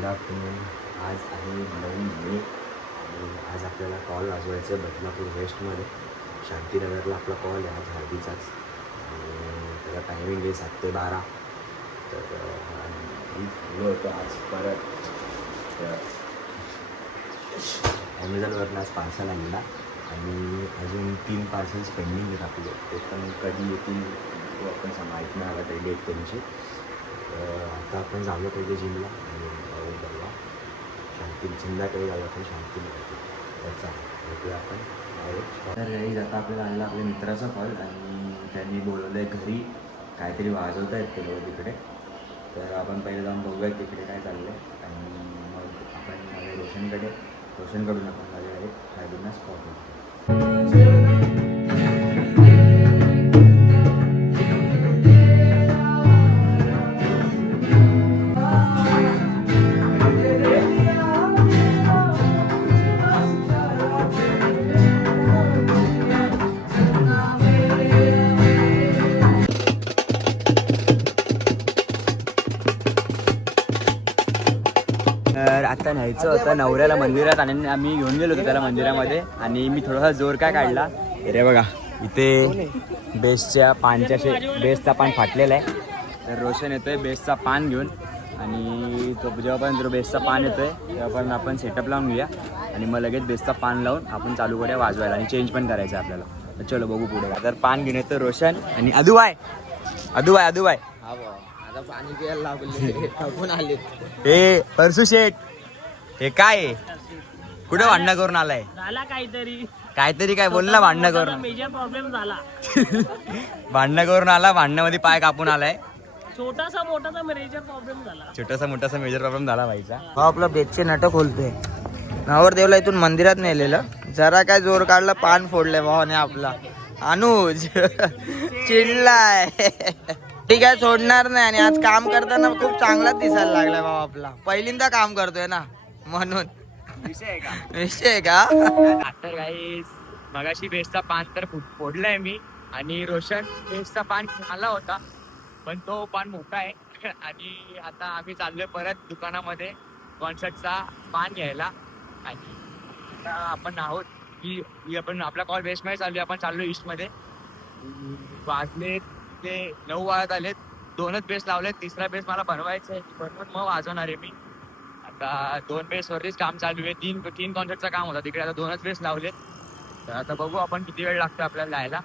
Good afternoon. आज आहे 9 मे आणि आज आपल्याला कॉल वाजवायचं आहे बदलापूर वेस्टमध्ये. शांतीनगरला आपला कॉल आहे आज हळदीचाच आणि त्याला टायमिंग आहे 7 ते 12. तर मी थांबलो होतो आज परत. ॲमेझॉनवरून आज पार्सल आणला आणि अजून 3 पार्सल्स पेंडिंग आहेत आपले. ते पण कधी येतील तो आपण माहीत नाही आला तरी डेट त्यांची. आता आपण झालो पाहिजे जिमला आणि बघा शांती संध्याकाळी जाऊ आपण शांती त्याचा भेटूया आपण. तर घरी जाता आपल्याला आलेला आपल्या मित्राचा कॉल आणि त्यांनी बोलवलं आहे घरी. काहीतरी वाजवत आहेत ते लोक तिकडे. तर आपण पहिले जाऊन बघूया तिकडे काय चाललं आहे आणि मग आपण माझ्या रोशनकडून आपण माझ्या हळदींना स्पॉट होतो. तर आता न्यायचं होतं नवऱ्याला मंदिरात आणि आम्ही घेऊन गेलो होतो त्याला मंदिरामध्ये आणि मी थोडासा जोर काय काढला. अरे बघा इथे बेसच्या बेसचा पान फाटलेला आहे. तर रोशन येतोय बेसचा पान घेऊन आणि तो जेव्हापर्यंत बेसचा पान येतोय तेव्हापर्यंत आपण सेटअप लावून घेऊया आणि मग लगेच बेसचा पान लावून आपण चालू करूया वाजवायला आणि चेंज पण करायचं आहे आपल्याला. तर चलो बघू पुढे. तर पान घेऊन येतो रोशन आणि अदुबाय. आता पाणी प्यायला लागले थकून आले. हे परसू शेठ हे काय कुठं भांडणं करून आलाय? झाला काहीतरी काय बोल ना. भांडणं करून मेजर प्रॉब्लेम झाला. भांडणं करून आला. भांडणामध्ये पाय कापून आलाय. छोटासा मोठासा मेजर प्रॉब्लेम झाला. मोठासा मेजर प्रॉब्लेम झाला भाईचा. हा आपला बेदचे नाटक खोलतोय. नवरदेवला इथून मंदिरात नेलेलं जरा काय जोर काढला पान फोडलंय भावाने आपला. अनुज चिडलाय. ठीक आहे सोडणार नाही. आणि आज काम करताना खूप चांगलाच दिसायला लागलाय भाऊ आपला. पहिल्यांदा काम करतोय ना म्हणून विषय आहे का. तर गाईस मगाशी बेसचा पान तर फोडलाय मी आणि रोशन बेसचा पान आला होता पण तो पान मोठा आहे आणि आता आम्ही चाललोय परत दुकानामध्ये कॉन्सर्टचा पान घ्यायला. आणि आता आपण आहोत की आपण आपला कॉल वेस्टमध्ये चाललोय. आपण चाललो ईस्टमध्ये. वाजले ते 9 वाजत आलेत. 2च बेस लावलेत. 3रा बेस मला बनवायचा आहे बनवून मग वाजवणार आहे मी. आता 2 बेसवरतीच काम चालू आहे. 3 कॉन्सर्टचं काम होतं तिकडे. आता 2च बेस लावलेत. तर आता बघू आपण किती वेळ लागतो आपल्याला जायला.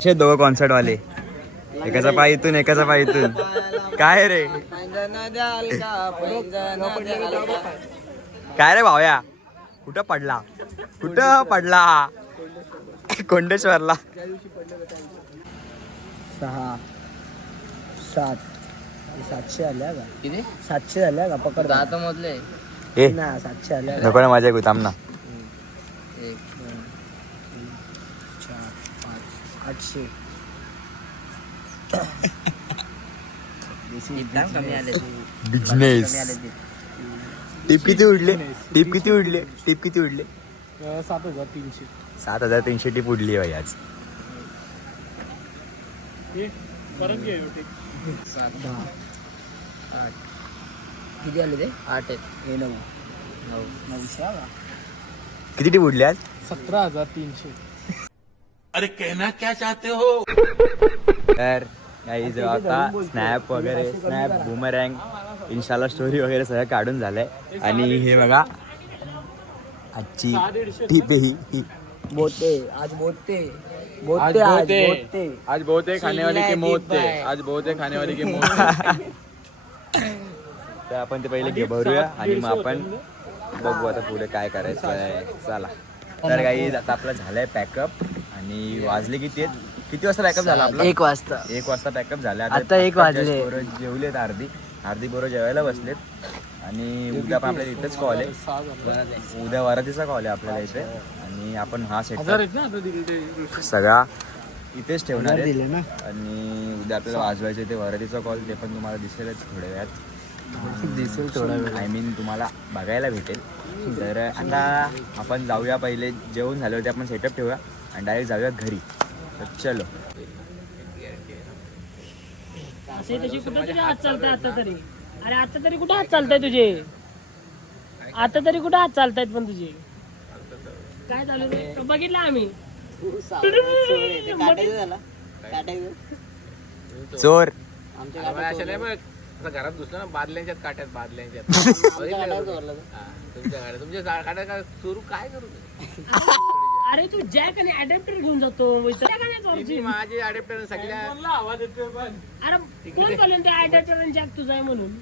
आणि दोघं कॉन्सर्ट वाले एकाचा पाय इथून एकाचा पाय इथून. काय रे काय रे भावया कुठं पडला कोंडेश्वरला. 6 7 700 आल्या का किती 700 झाल्या का पकड. आता मधले ए ना 700 आल्या नको ना माझ्या गुताम ना. 1 2 3 4 5 800 कमी आले बिझनेस. टिप किती उडले? टिप किती उडले? टिप किती उडले? 7,300. 7,300 टिप उडली भाई आज. परत घे किती आले ते? 8 आहेत. हे 9. 900. किती टिप उडली आज? 17,300. तर काही जो आता स्नॅप वगैरे स्नॅप बूमरँग इन्स्टाला स्टोरी वगैरे सगळं काढून झालंय. आणि हे बघा आजची टिप आहे ही. बोते आज बोते आज बोते आज बहुत है खाने वाले के मौत थे. आज बहुत है खाने वाले के मौत थे. तर आपण ते पहिले भरूया आणि मग आपण बघू आता पुढे काय करायचं आहे. चला तर काही आता आपलं झालंय पॅकअप आणि वाजले किती आहेत? किती वाजता पॅकअप झाला आपला? 1 वाजता 1 वाजता पॅकअप झाला. आता 1 वाजले. जेवलेत अर्धी पोरं जेवायला बसलेत. आणि उद्या पण आपल्याला इथेच कॉल आहे. उद्या वरातीचा कॉल आहे आपल्याला इथे. आणि आपण हा सेट सगळा इथेच ठेवणार आहे. आणि उद्या आपल्याला वाजवायचं ते वरातीचा कॉल, ते पण तुम्हाला दिसेलच थोड्या वेळात. दिसेल थोडा वेळ. आय मीन तुम्हाला बघायला भेटेल. तर आता आपण जाऊया, पहिले जेवण झाल्यावरती आपण सेटअप ठेवूया आणि डायरेक्ट जाऊया घरी. तर चलो. असे तशी कुठं तुझे हात चालताय आता तरी? अरे आता तरी कुठं हात चालताय तुझे? आता तरी कुठं हात चालतायत पण तुझे? काय झालं रे? बघितलं आम्ही. चोर घरात घुसलं ना बादल्यांच्यात काट्यात तुमच्या गाड्या तुमच्या काट्या काय सुरू काय करू? अरे तू जॅक आणि अडॅप्टर घेऊन जातो. माझे अडेप्टर सगळ्या अरे कोण बोलून ते अडॅप्टर आणि जॅक तुझा आहे म्हणून?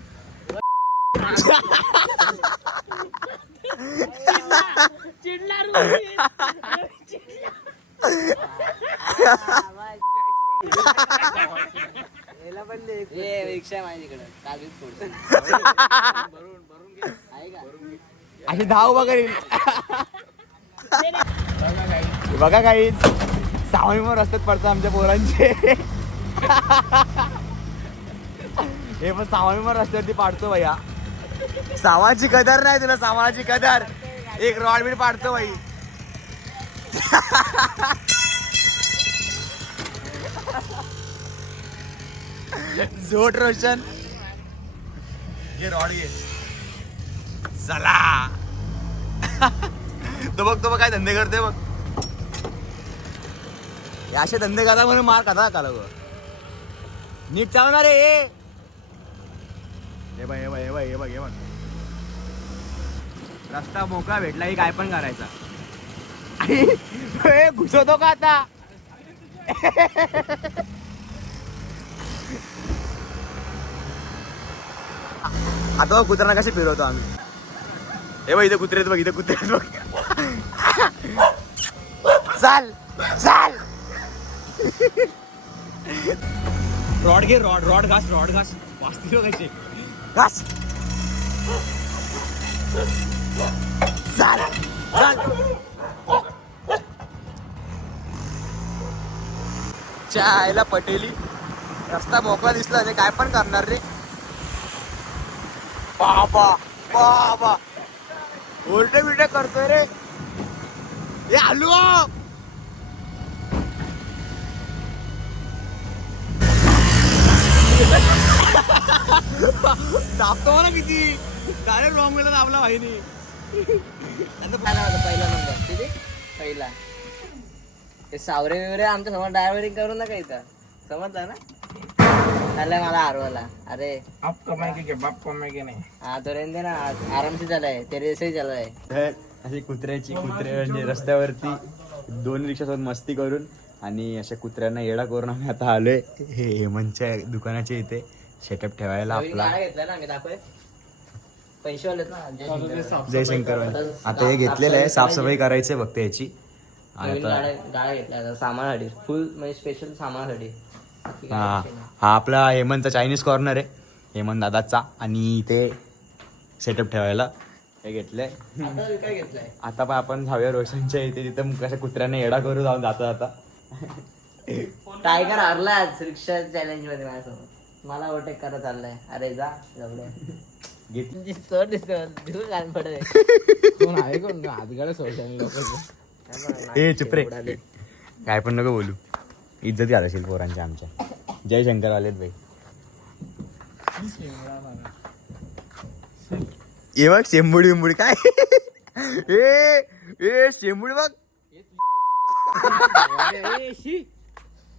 रिक्षा माझ्याकडे अशी धाव वगैरे बघा काही सावळीवर रस्त्यात पडतात आमच्या पोरांचे. हे पण सावळीवर रस्त्यावरती पाडतो भैया. सावाची कदर नाही तुला, सावाची कदर. एक रॉड बीड पाडतो भाई. झोट रोशन घे रॉड घे. चला. तो बघ काय धंदे करते बघ. हे असे धंदे करा म्हणून मार खाता का लोक. नीट चालणार रे. हे बघ रस्ता मोकळा भेटला की काय पण करायचा. घुसवतो का आता? आता कुत्र्यांना कसे फिरवतो आम्ही. हे बघ इथे कुत्रे बघ, इथे कुत्रे बघ. चाल चाल. रॉड घे, रॉड घास वाचतील कसे घास. चाल चाल. चायला पटेली. रस्ता मोकळा दिसला ते काय पण करणार रे. बाबा उलटे बिलटे करतोय रे. हे आलू दाबतो ना किती. डायरेक्ट रॉंग वेला दाबला भाईनी. पहिला नंबर पहिला. ते सावरे वगैरे आमच्या समोर ड्रायव्हरिंग करू नका इथं. समजलं ना? चाललाय मला हरवाला. अरे आप कमाएंगे क्या बाप कमाएंगे नहीं. हा तो रेंदे ना आराम से चालाय. तेरे से चालाय. तर अशी कुत्रे म्हणजे रस्त्यावरती 2 रिक्षासोबत मस्ती करून आणि अशा कुत्र्यांना येडा करून आम्ही आता आलोय हे हेमंतच्या दुकानाच्या इथे सेटअप ठेवायला आपला. घेतला ना मी दाखवय. पैसे वालेत ना जयशंकर. आता हे घेतलेलं आहे, साफसफाई करायची फक्त याची. गाड्या घेतल्या सामानासाठी. फुल म्हणजे स्पेशल सामानासाठी. हा आपला हेमंतचा चायनीज कॉर्नर आहे, हेमंत दादाचा. आणि ते सेटअप ठेवायला हे घेतलंय. काय घेतलंय आता पण आपण जाऊया रोशनच्या इथे. तिथं कशा कुत्र्यांना येडा करू जाऊन जाता. टायगर हरलाच रिक्षा चॅलेंज मध्ये माझ्यासमोर. मला ओव्हरटेक करत चाललाय. अरे जा जाऊया. तुमची सर दिसते दिवस कान पडत कोण आहे कोण आजकाल सोशल लोक ए चुप रे काय पण नको बोलू इज्जत घाल असेल पोरांच्या आमच्या जय शंकर आलेत भाई ये बघ शेंबुडी बिंबुडी काय ए शेंबुडी बघ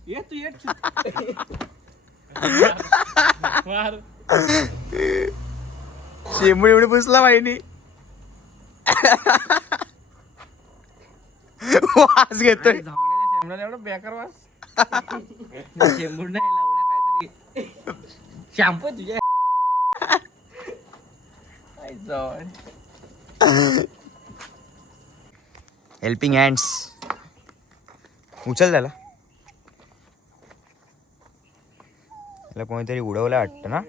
ये तू ये शेंबुडी एवढी पुसला माहिती वास घेतोय एवढं बेकार वास शेंबूड नाही लावलं काहीतरी शॅम्पू तुझ्या हेल्पिंग हँड्स उचल त्याला त्याला कोणीतरी उडवलं वाटतं ना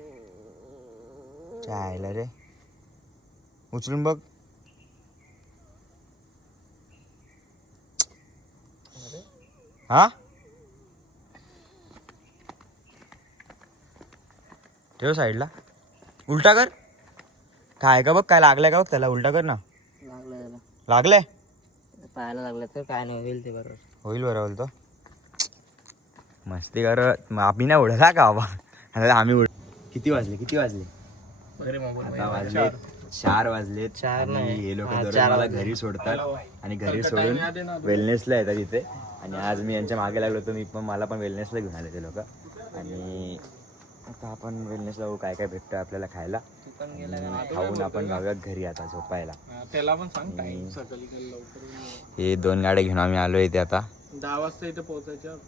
चायला रे उचलून बघ हा ठेव साईडला उलटा कर काय का बघ काय लागलंय का बघ त्याला उलटा कर ना लागलं लागलंय पाहायला लागलं तर काय नाही होईल ते बरोबर होईल बरोबर तो मस्ती कर आम्ही नाही उडला का बाबा आता आम्ही किती वाजले आता वाजले 4 वाजलेत 4 आणि नाही. हे लोक हा, दररोज 4 मला वाजले. घरी सोडतात आणि घरी सोडून वेलनेसला येतात इथे आणि आज मी यांच्या मागे लागलो होतो मी पण मला पण वेलनेसला घेऊन आले ते लोक आणि आता आपण वेलनेसला बघू काय काय भेटतं आपल्याला खायला आणि खाऊन आपण जाऊयात घरी आता झोपायला त्याला पण सांग टाइम सकाळी लवकर हे 2 गाड्या घेऊन आम्ही आलो इथे आता 10 वाजता इथे पोहोचायचं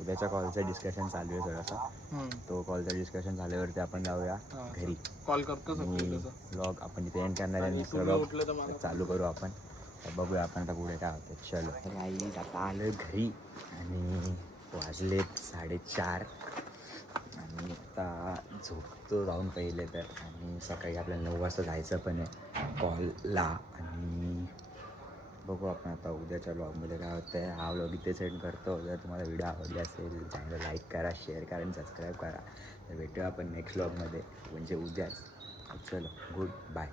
उद्याच्या कॉलचं डिस्कशन चालू आहे थोडासा तो कॉलचं डिस्कशन झाल्यावरती आपण जाऊया घरी कॉल करतो ब्लॉग आपण तिथे एंड करणार आहे दुसरं ब्लॉग चालू करू आपण तर बघूया आपण आता पुढे काय होतं चलो तर आई आता आलो घरी आणि वाजलेत 4:30 आणि आता झोपतो जाऊन पहिले तर आणि सकाळी आपल्याला 9 वाजता जायचं पण आहे कॉलला आणि बघू आपण आता उद्याच्या ब्लॉगमध्ये काय होतं आहे हा ब्लॉग इथे सेंड करतो जर तुम्हाला व्हिडिओ आवडली असेल चॅनल लाईक करा शेअर करा आणि सबस्क्राईब करा तर भेटूया आपण नेक्स्ट ब्लॉगमध्ये म्हणजे उद्याच चलो गुड बाय